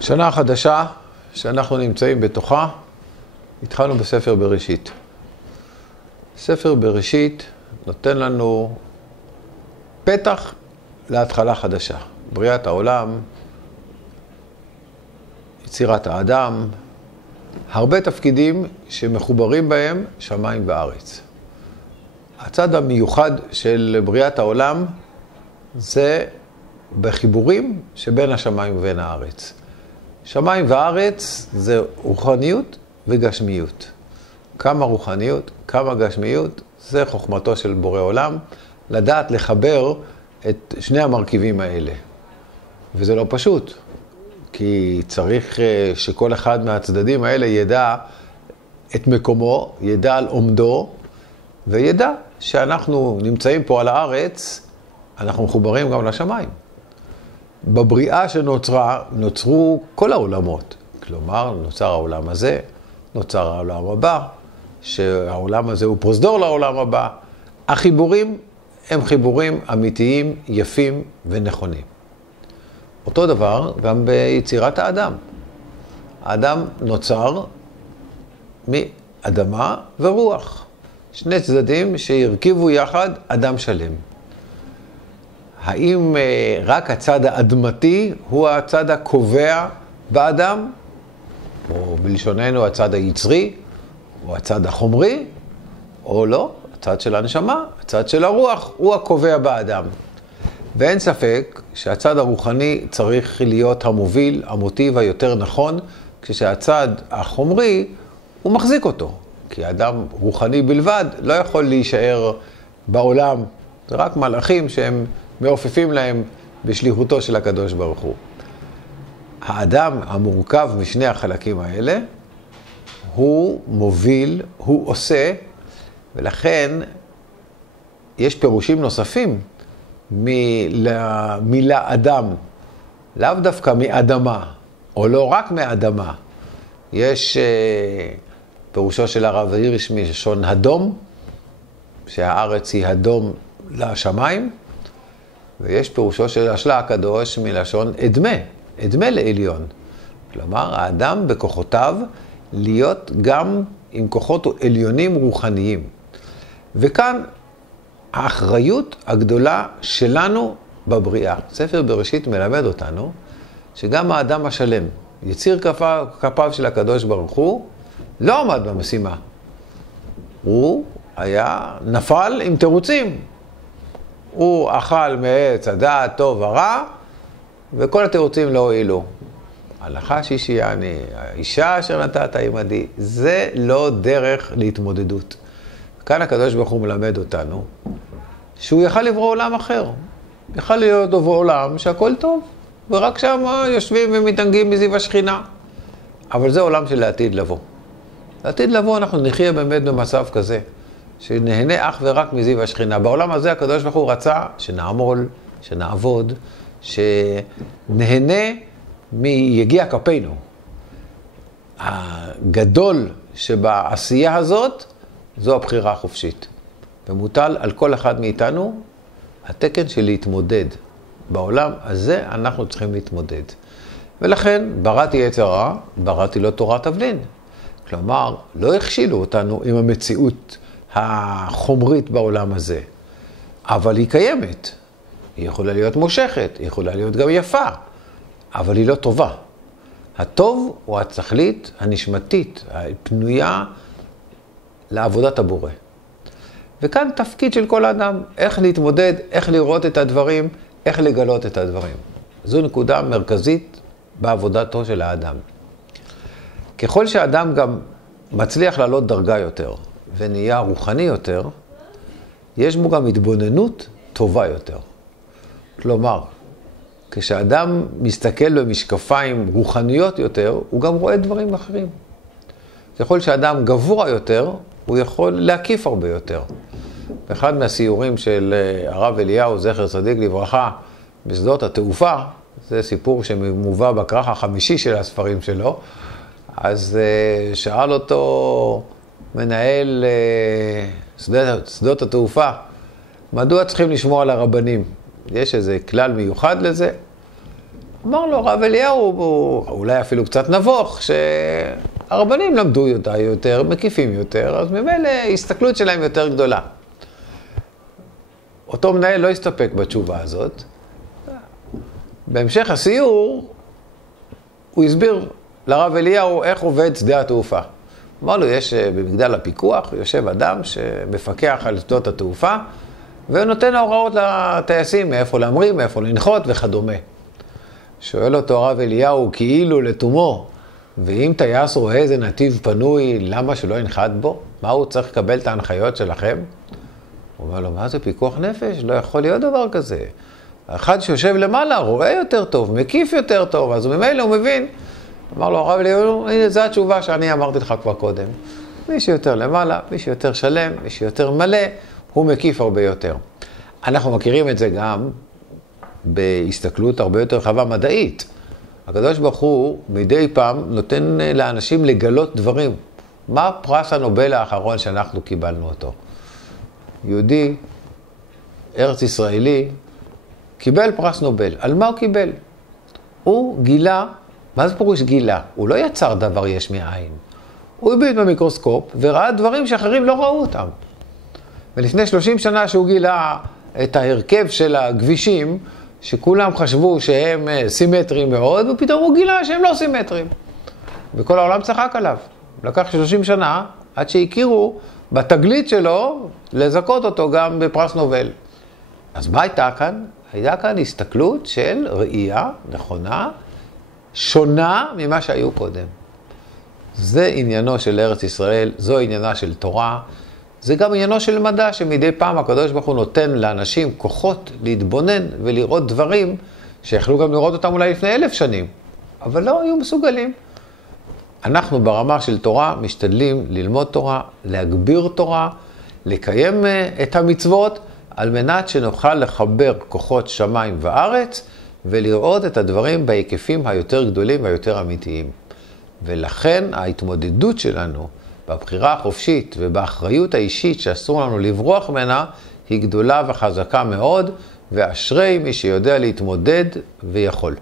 שנה חדשה שאנחנו נמצאים בתוכה, התחלנו בספר בראשית. ספר בראשית נותן לנו פתח להתחלה חדשה. בריאת העולם, יצירת האדם, הרבה תפקידים שמחוברים בהם שמיים וארץ. הצד המיוחד של בריאת העולם זה בחיבורים שבין השמיים ובין הארץ. שמיים וארץ זה רוחניות וגשמיות. כמה רוחניות, כמה גשמיות, זה חוכמתו של בורא עולם, לדעת לחבר את שני המרכיבים האלה. וזה לא פשוט, כי צריך שכל אחד מהצדדים האלה ידע את מקומו, ידע על עומדו, וידע שאנחנו נמצאים פה על הארץ, אנחנו מחוברים גם לשמיים. בבריאה שנוצרה, נוצרו כל העולמות. כלומר, נוצר העולם הזה, נוצר העולם הבא, שהעולם הזה הוא פרוזדור לעולם הבא. החיבורים הם חיבורים אמיתיים, יפים ונכונים. אותו דבר גם ביצירת האדם. האדם נוצר מאדמה ורוח. שני צדדים שהרכיבו יחד אדם שלם. האם רק הצד האדמתי הוא הצד הקובע באדם, או בלשוננו הצד היצרי, או הצד החומרי, או לא, הצד של הנשמה, הצד של הרוח, הוא הקובע באדם. ואין ספק שהצד הרוחני צריך להיות המוביל, המוטיב היותר נכון, כשהצד החומרי הוא מחזיק אותו. כי אדם רוחני בלבד לא יכול להישאר בעולם, זה רק מלאכים שהם מעופפים להם בשליחותו של הקדוש ברוך הוא. האדם המורכב משני החלקים האלה, הוא מוביל, הוא עושה, ולכן יש פירושים נוספים ממילה אדם, לאו דווקא מאדמה, או לא רק מאדמה. יש פירושו של הרב הירש מלשון הדום, שהארץ היא הדום לשמיים, ויש פירושו של השלה הקדוש מלשון אדמה, אדמה לעליון. כלומר, האדם בכוחותיו להיות גם עם כוחות עליונים רוחניים. וכאן האחריות הגדולה שלנו בבריאה. ספר בראשית מלמד אותנו שגם האדם השלם, יציר כפיו של הקדוש ברוך הוא, לא עמד במשימה. הוא נפל עם תירוצים. הוא אכל מעץ הדעת טוב ורע, וכל התירוצים לא הועילו. הלכה שישייה אני, האישה אשר נתת עמדי, זה לא דרך להתמודדות. כאן הקדוש ברוך הוא מלמד אותנו, שהוא יכל לברוא עולם אחר. יכל להיות עולם שהכל טוב, ורק שם יושבים ומתענגים מזיו השכינה. אבל זה עולם של העתיד לבוא. לעתיד לבוא אנחנו נחיה באמת במצב כזה, שנהנה אך ורק מזיו השכינה. בעולם הזה הקדוש ברוך הוא רצה שנעמול, שנעבוד, שנהנה מיגיע כפינו. הגדול שבעשייה הזאת, זו הבחירה החופשית. ומוטל על כל אחד מאיתנו התקן של להתמודד. בעולם הזה אנחנו צריכים להתמודד. ולכן בראתי יצר הרע, בראתי לו תורת תבלין. כלומר, לא הכשילו אותנו עם המציאות החומרית בעולם הזה. אבל היא קיימת. היא יכולה להיות מושכת, היא יכולה להיות גם יפה. אבל היא לא טובה. הטוב הוא התכלית הנשמתית, הפנויה לעבודת הבורא. וכאן תפקיד של כל אדם, איך להתמודד, איך לראות את הדברים, איך לגלות את הדברים. זו נקודה מרכזית בעבודתו של האדם. ככל שהאדם גם מצליח לעלות דרגה יותר ונהיה רוחני יותר, יש בו גם התבוננות טובה יותר. כלומר, כשאדם מסתכל במשקפיים רוחניות יותר, הוא גם רואה דברים אחרים. ככל שאדם גבוה יותר, הוא יכול להקיף הרבה יותר. באחד מהסיורים של הרב אליהו, זכר צדיק לברכה, בשדות התעופה, זה סיפור שמובא בכרך החמישי של הספרים שלו, אז שאל אותו מנהל שדות התעופה, מדוע צריכים לשמוע על הרבנים? יש איזה כלל מיוחד לזה? אמר לו, הרב אליהו הוא אולי אפילו קצת נבוך, שהרבנים למדו יותר, מקיפים יותר, אז ממילא ההסתכלות שלהם יותר גדולה. אותו מנהל לא הסתפק בתשובה הזאת. בהמשך הסיור, הוא הסביר לרב אליהו איך עובד שדה התעופה. אמר לו, יש במגדל הפיקוח, יושב אדם שמפקח על שדות התעופה, ונותן הוראות לטייסים מאיפה להמריא, מאיפה לנחות וכדומה. שואל אותו הרב אליהו כאילו לתומו, ואם טייס רואה איזה נתיב פנוי, למה שלא ינחת בו? מה הוא צריך לקבל את ההנחיות שלכם? הוא אומר לו, מה זה פיקוח נפש? לא יכול להיות דבר כזה. אחד שיושב למעלה רואה יותר טוב, מקיף יותר טוב, אז ממילא הוא מבין. אמר לו הרב אליהו, הנה זו התשובה שאני אמרתי לך כבר קודם. מי שיותר למעלה, מי שיותר שלם, מי שיותר מלא, הוא מקיף הרבה יותר. אנחנו מכירים את זה גם בהסתכלות הרבה יותר רחבה מדעית. הקדוש ברוך הוא מדי פעם נותן לאנשים לגלות דברים. מה פרס הנובל האחרון שאנחנו קיבלנו אותו? יהודי, ארץ ישראלי, קיבל פרס נובל. על מה הוא קיבל? הוא גילה, מה זה פירוש גילה? הוא לא יצר דבר יש מאין. הוא הביט במיקרוסקופ וראה דברים שאחרים לא ראו אותם. ולפני 30 שנה שהוא גילה את ההרכב של הכבישים, שכולם חשבו שהם סימטריים מאוד, ופתאום הוא גילה שהם לא סימטריים. וכל העולם צחק עליו. לקח 30 שנה עד שהכירו בתגלית שלו לזכות אותו גם בפרס נובל. אז מה הייתה כאן? הייתה כאן הסתכלות של ראייה נכונה, שונה ממה שהיו קודם. זה עניינו של ארץ ישראל, זו עניינה של תורה, זה גם עניינו של מדע, שמדי פעם הקדוש ברוך הוא נותן לאנשים כוחות להתבונן ולראות דברים שיכלו גם לראות אותם אולי לפני 1000 שנים, אבל לא היו מסוגלים. אנחנו ברמה של תורה משתדלים ללמוד תורה, להגביר תורה, לקיים את המצוות, על מנת שנוכל לחבר כוחות שמיים וארץ, ולראות את הדברים בהיקפים היותר גדולים והיותר אמיתיים. ולכן ההתמודדות שלנו בבחירה החופשית ובאחריות האישית שאסור לנו לברוח ממנה, היא גדולה וחזקה מאוד, ואשרי מי שיודע להתמודד ויכול.